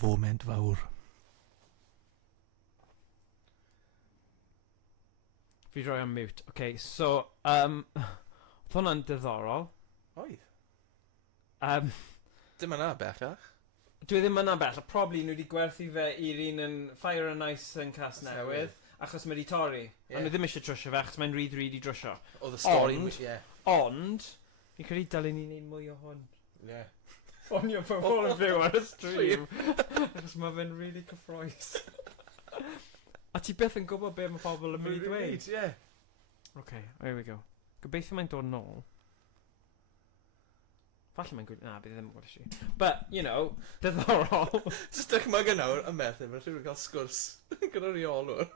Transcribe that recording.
foment fawr. Fi roi am mute. Okay, so, oedd hwnna'n diddorol. Oedd. Dim yna bellach. Dwi ddim yna bell, probably nhw wedi gwerthu fe i'r un yn Fire and Ice yn Cas Newydd, achos mae wedi torri. Yeah. A nhw ddim eisiau trwsio fe, achos mae'n rili drwsio. Oedd y stori... Ond- yeah. Ond, fi'n credu dylun ni wneud mwy o hwn. Yeah. Ffonio pobl yn fyw ar y stream. Achos mae fe'n really cyffroes. A ti byth yn gwybod be mae pobl yn mynd i ddweud. Yeah. Okay, here we go. Gobeithio mae'n dod nôl. Falle mae'n gwybod... Na, bydd ddim yn gwybod si. But, you know, diddorol. Just dychmyg yn nawr, y Merthyr, mae'n rhywun cael sgwrs gyda reolwr.